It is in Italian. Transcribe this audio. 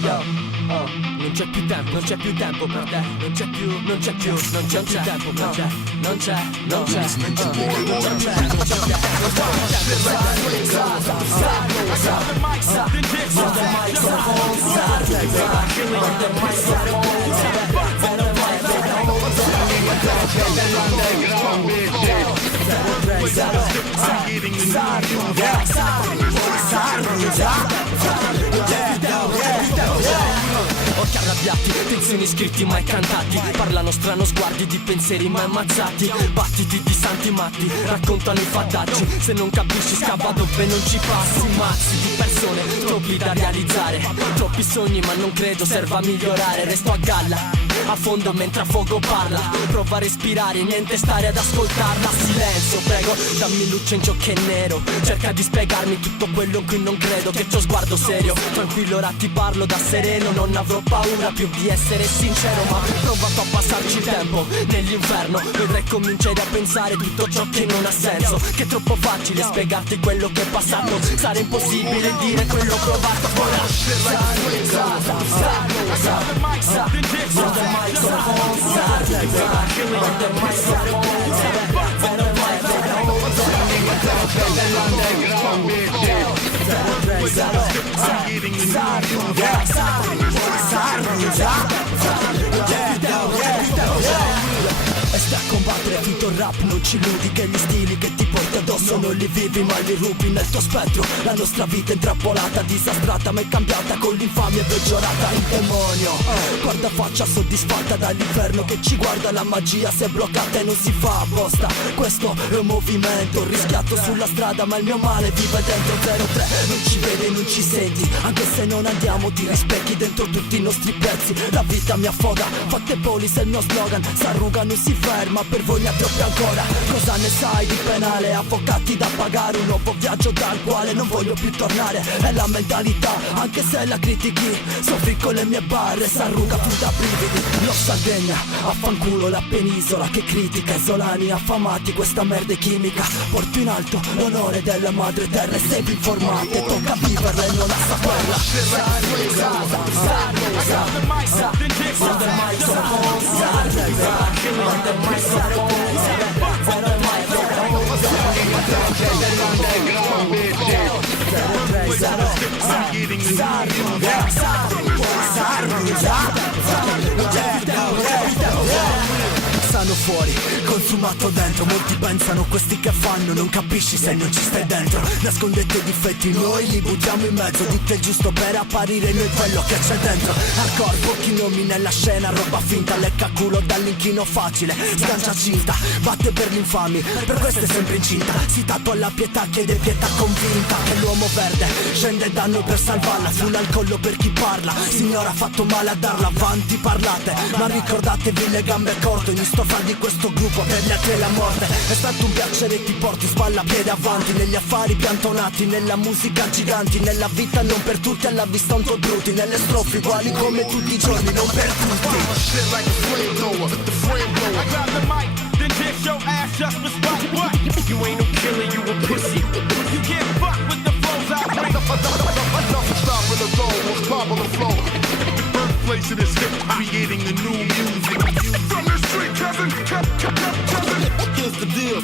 Non c'è più tempo, non c'è più tempo per te. Non c'è più tempo per te. Non c'è Occhi arrabbiati, tensioni scritti mai cantati. Parlano strano, sguardi di pensieri mai ammazzati. Battiti di santi matti, raccontano i fattacci. Se non capisci scava dove non ci passi. Mazzi di persone, troppi da realizzare. Troppi sogni ma non credo serva a migliorare. Resto a galla, a fondo mentre a fuoco parla. Prova a respirare, niente stare ad ascoltarla. Silenzio, prego, dammi luce in ciò che è nero. Cerca di spiegarmi tutto quello in cui non credo. Che c'ho sguardo serio, tranquillo ora ti parlo da sereno. Non avrò paura più di essere sincero, ma provato a passarci il tempo nell'inferno. Vedrai cominciare a pensare tutto ciò che non ha senso. Che è troppo facile spiegarti quello che è passato. Sarà impossibile dire quello provato. E stai a combattere finto il rap, non ci illudi che gli stili che ti porti addosso non li vivi ma li rubi nel tuo spettro. La nostra vita è intrappolata, disastrata ma è cambiata con l'infamia peggiorata. Il demonio guarda faccia soddisfatta dall'inferno che ci guarda, la magia si è bloccata e non si fa apposta. Questo è un movimento rischiato sulla strada ma il mio male vive dentro 03. Non ci vedi, non ci senti, anche se non andiamo ti rispecchi dentro tutti i nostri pezzi. La vita mi affoga, fatte polis è il mio slogan. S'arruga non si ferma, per voi ne ha troppi ancora. Cosa ne sai di penale? Avvocati da pagare, un nuovo viaggio dal quale non voglio più tornare. È la mentalità, anche se la critichi. Soffri con le mie barre, s'arruga più da brividi. Lo Sardegna, affanculo la penisola che critica. Isolani affamati, questa merda è chimica. Porto in alto l'onore della madre terra e sei informate. Tocca viverla e non a saperla. Stanno fuori, consumato dentro. Molti pensano questi che fanno, non capisci se non ci stai dentro. Nascondete i difetti, noi li buttiamo in mezzo. Dite il giusto per apparire noi quello che c'è dentro. Al corpo chi nomi nella scena, roba finta. Lecca culo dall'inchino facile, sgancia cinta. Batte per gli infami, per questo è sempre incinta. Si tatua la pietà, chiede pietà convinta. Che l'uomo verde scende da noi per salvarla. Sulla al collo per chi parla. Signora ha fatto male a darla avanti, parlate. Ma ricordatevi le gambe corte. Ogni storia di questo gruppo per gli altri è la morte. È stato un piacere, ti porti spalla piede avanti. Negli affari piantonati, nella musica giganti. Nella vita non per tutti, alla vista un po' brutti. Nelle strofe uguali come tutti i giorni, non per tutti. I grab the mic, then dish your ass just for spite. What? You ain't no killer, you a pussy. You can't fuck with the flows I bring. Enough of stopping the goal, what's popular flow. Birthplace of this hip, creating the new music. From the street, cousin. Here's the deal.